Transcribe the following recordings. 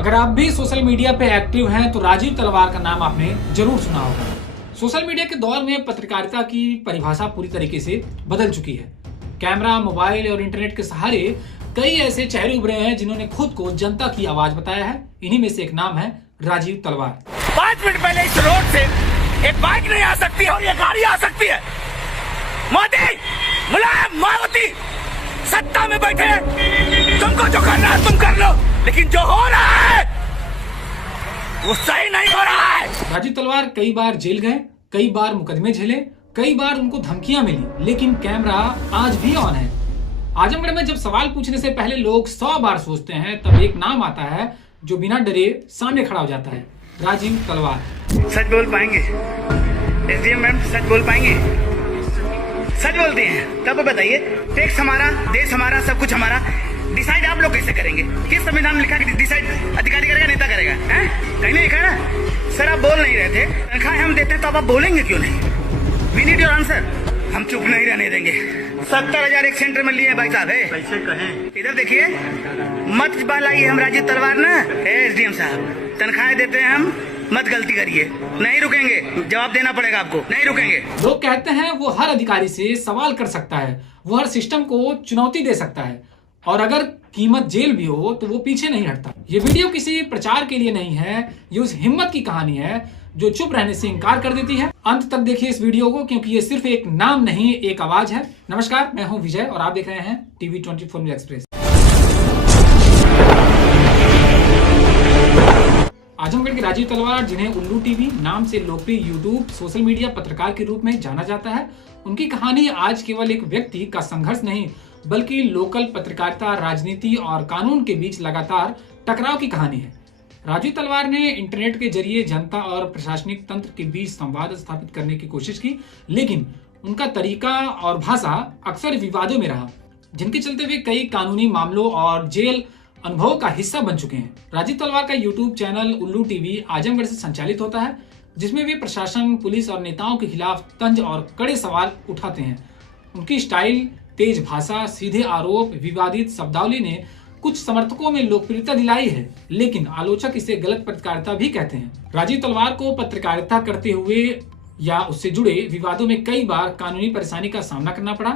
अगर आप भी सोशल मीडिया पे एक्टिव हैं तो राजीव तलवार का नाम आपने जरूर सुना होगा। सोशल मीडिया के दौर में पत्रकारिता की परिभाषा पूरी तरीके से बदल चुकी है। कैमरा, मोबाइल और इंटरनेट के सहारे कई ऐसे चेहरे उभरे हैं जिन्होंने खुद को जनता की आवाज बताया है। इन्हीं में से एक नाम है राजीव तलवार। 5 मिनट पहले इस रोड से एक बाइक नहीं आ सकती और ये गाड़ी आ सकती है। मोदी, मुलायम, मायावती सत्ता में बैठे, तुमको जो करना है तुम कर लो, लेकिन जो हो रहा है वो सही नहीं हो रहा है। राजीव तलवार कई बार जेल गए, कई बार मुकदमे झेले, कई बार उनको धमकियां मिली, लेकिन कैमरा आज भी ऑन है। आजमगढ़ में जब सवाल पूछने से पहले लोग 100 बार सोचते हैं, तब एक नाम आता है जो बिना डरे सामने खड़ा हो जाता है, राजीव तलवार। सच बोल पाएंगे एसडीएम मैम? सच बोल पाएंगे? सच बोलते हैं तब बताइए, टैक्स हमारा, देश हमारा, सब कुछ हमारा। डिसाइड आप लोग कैसे करेंगे? किस संविधान में लिखा कि डिसाइड अधिकारी करेगा, नेता करेगा? हैं? कहीं नहीं लिखा ना। सर आप बोल नहीं रहे थे, तनख्वाह हम देते हैं तो आप बोलेंगे क्यों नहीं? We need your answer. हम चुप नहीं रहने देंगे। 70,000 एक सेंटर में लिए भाई साहब है। कैसे कहें? इधर देखिए, मत बलाइए हम राजीव तलवार ना एसडीएम साहब, तनख्वाहें देते हैं हम, मत गलती करिए। नहीं रुकेंगे, जवाब देना पड़ेगा आपको, नहीं रुकेंगे। लोग कहते हैं वो हर अधिकारी से सवाल कर सकता है, वो हर सिस्टम को चुनौती दे सकता है, और अगर कीमत जेल भी हो तो वो पीछे नहीं हटता। ये वीडियो किसी प्रचार के लिए नहीं है, ये उस हिम्मत की कहानी है जो चुप रहने से इनकार कर देती है। अंत तक देखिए इस वीडियो को, क्योंकि ये सिर्फ एक नाम नहीं, एक आवाज है। नमस्कार, मैं हूं विजय और आप देख रहे हैं टीवी 24 न्यूज एक्सप्रेस। आजमगढ़ के राजीव तलवार, जिन्हें उल्लू टीवी नाम से लोकप्रिय यूट्यूब सोशल मीडिया पत्रकार के रूप में जाना जाता है, उनकी कहानी आज केवल एक व्यक्ति का संघर्ष नहीं, बल्कि लोकल पत्रकारिता, राजनीति और कानून के बीच लगातार टकराव की कहानी है। राजीव तलवार ने इंटरनेट के जरिए जनता और प्रशासनिक तंत्र के बीच संवाद स्थापित करने की कोशिश की, लेकिन उनका तरीका और भाषा अक्सर विवादों में रहा, जिनके चलते वे कई कानूनी मामलों और जेल अनुभव का हिस्सा बन चुके हैं। राजीव तलवार का यूट्यूब चैनल उल्लू टीवी आजमगढ़ से संचालित होता है, जिसमें वे प्रशासन, पुलिस और नेताओं के खिलाफ तंज और कड़े सवाल उठाते हैं। उनकी स्टाइल, तेज भाषा, सीधे आरोप, विवादित शब्दावली ने कुछ समर्थकों में लोकप्रियता दिलाई है, लेकिन आलोचक इसे गलत पत्रकारिता भी कहते हैं। राजीव तलवार को पत्रकारिता करते हुए या उससे जुड़े विवादों में कई बार कानूनी परेशानी का सामना करना पड़ा।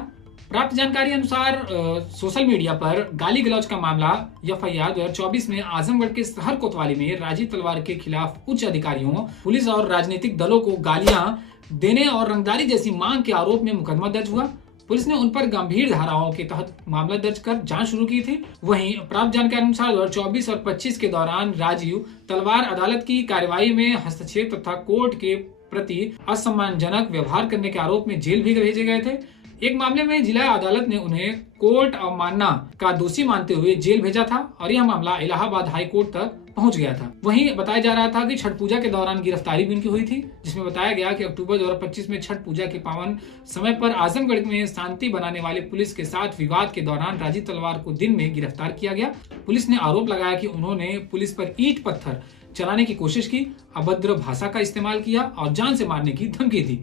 प्राप्त जानकारी अनुसार सोशल मीडिया पर गाली गलौज का मामला FIR 2024 में आजमगढ़ के शहर कोतवाली में राजीव तलवार के खिलाफ उच्च अधिकारियों, पुलिस और राजनीतिक दलों को गालियां देने और रंगदारी जैसी मांग के आरोप में मुकदमा दर्ज हुआ। पुलिस ने उन पर गंभीर धाराओं के तहत मामला दर्ज कर जांच शुरू की थी। वहीं प्राप्त जानकारी अनुसार 2024 और 25 के दौरान राजीव तलवार अदालत की कार्यवाही में हस्तक्षेप तथा कोर्ट के प्रति असम्मानजनक व्यवहार करने के आरोप में जेल भी भेजे गए थे। एक मामले में जिला अदालत ने उन्हें कोर्ट अवमानना का दोषी मानते हुए जेल भेजा था और यह मामला इलाहाबाद हाई कोर्ट तक पहुंच गया था। वहीं बताया जा रहा था कि छठ पूजा के दौरान गिरफ्तारी भी उनकी हुई थी, जिसमें बताया गया कि अक्टूबर 2025 में छठ पूजा के पावन समय पर आजमगढ़ में शांति बनाने वाले पुलिस के साथ विवाद के दौरान राजीव तलवार को दिन में गिरफ्तार किया गया। पुलिस ने आरोप लगाया कि उन्होंने पुलिस पर ईंट पत्थर चलाने की कोशिश की, अभद्र भाषा का इस्तेमाल किया और जान से मारने की धमकी दी।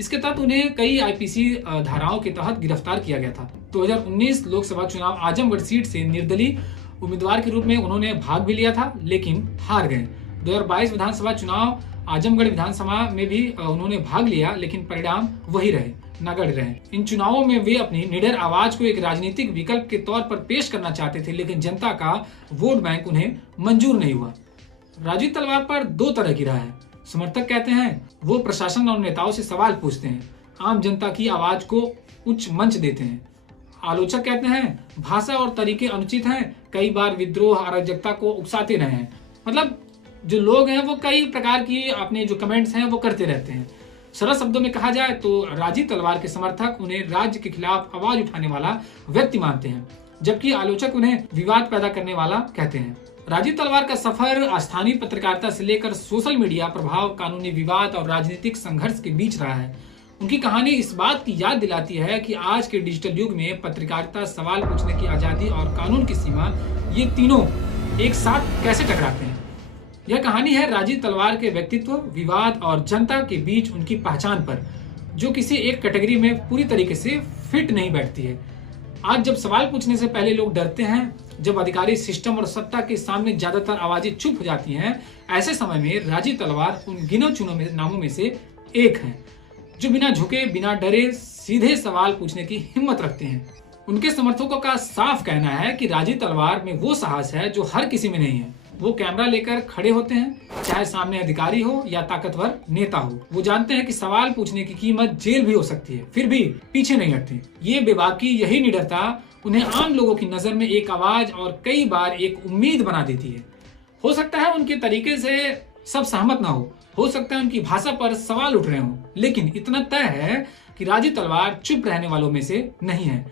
इसके तहत उन्हें कई IPC धाराओं के तहत गिरफ्तार किया गया था। 2019 लोकसभा चुनाव आजमगढ़ सीट से निर्दलीय उम्मीदवार के रूप में उन्होंने भाग भी लिया था, लेकिन हार गए। 2022 विधानसभा चुनाव आजमगढ़ विधानसभा में भी उन्होंने भाग लिया, लेकिन परिणाम वही रहे, नगण्य रहे। इन चुनावों में वे अपनी निडर आवाज को एक राजनीतिक विकल्प के तौर पर पेश करना चाहते थे, लेकिन जनता का वोट बैंक उन्हें मंजूर नहीं हुआ। राजीव तलवार पर दो तरह की राय है। समर्थक कहते हैं वो प्रशासन और नेताओं से सवाल पूछते हैं, आम जनता की आवाज को उच्च मंच देते हैं। आलोचक कहते हैं भाषा और तरीके अनुचित हैं, कई बार विद्रोह, अराजकता को उकसाते रहे हैं। मतलब जो लोग हैं वो कई प्रकार की अपने जो कमेंट्स हैं वो करते रहते हैं। सरल शब्दों में कहा जाए तो राजीव तलवार के समर्थक उन्हें राज्य के खिलाफ आवाज उठाने वाला व्यक्ति मानते हैं, जबकि आलोचक उन्हें विवाद पैदा करने वाला कहते हैं। राजीव तलवार का सफर स्थानीय पत्रकारिता से लेकर सोशल मीडिया प्रभाव, कानूनी विवाद और राजनीतिक संघर्ष के बीच रहा है। उनकी कहानी इस बात की याद दिलाती है कि आज के डिजिटल युग में पत्रकारिता, सवाल पूछने की आजादी और कानून की सीमा, ये तीनों एक साथ कैसे टकराते हैं। यह कहानी है राजीव तलवार के व्यक्तित्व, विवाद और जनता के बीच उनकी पहचान पर, जो किसी एक कैटेगरी में पूरी तरीके से फिट नहीं बैठती है। आज जब सवाल पूछने से पहले लोग डरते हैं, जब अधिकारी सिस्टम और सत्ता के सामने ज्यादातर आवाजें चुप हो जाती हैं, ऐसे समय में राजीव तलवार उन गिनो चुनो नामों में से एक हैं, जो बिना झुके, बिना डरे सीधे सवाल पूछने की हिम्मत रखते हैं। उनके समर्थकों का साफ कहना है कि राजीव तलवार में वो साहस है जो हर किसी में नहीं है। वो कैमरा लेकर खड़े होते हैं, चाहे सामने अधिकारी हो या ताकतवर नेता हो। वो जानते हैं कि सवाल पूछने की कीमत जेल भी हो सकती है, फिर भी पीछे नहीं हटते। ये बेबाकी, यही निडरता उन्हें आम लोगों की नजर में एक आवाज और कई बार एक उम्मीद बना देती है। हो सकता है उनके तरीके से सब सहमत ना हो सकता है उनकी भाषा पर सवाल उठ रहे हों, लेकिन इतना तय है कि राजीव तलवार चुप रहने वालों में से नहीं है।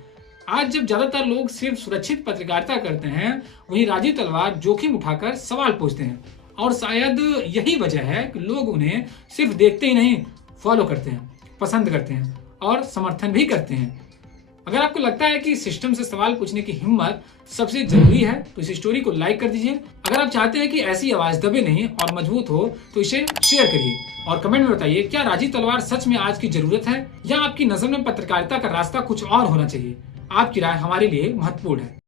आज जब ज्यादातर लोग सिर्फ सुरक्षित पत्रकारिता करते हैं, वहीं राजीव तलवार जोखिम उठाकर सवाल पूछते हैं। और शायद यही वजह है कि लोग उन्हें सिर्फ देखते ही नहीं, फॉलो करते हैं, पसंद करते हैं और समर्थन भी करते हैं। अगर आपको लगता है कि सिस्टम से सवाल पूछने की हिम्मत सबसे जरूरी है, तो इस स्टोरी को लाइक कर दीजिए। अगर आप चाहते हैं कि ऐसी आवाज दबे नहीं और मजबूत हो, तो इसे शेयर करिए और कमेंट में बताइए, क्या राजीव तलवार सच में आज की जरूरत है या आपकी नजर में पत्रकारिता का रास्ता कुछ और होना चाहिए। आपकी राय हमारे लिए महत्वपूर्ण है।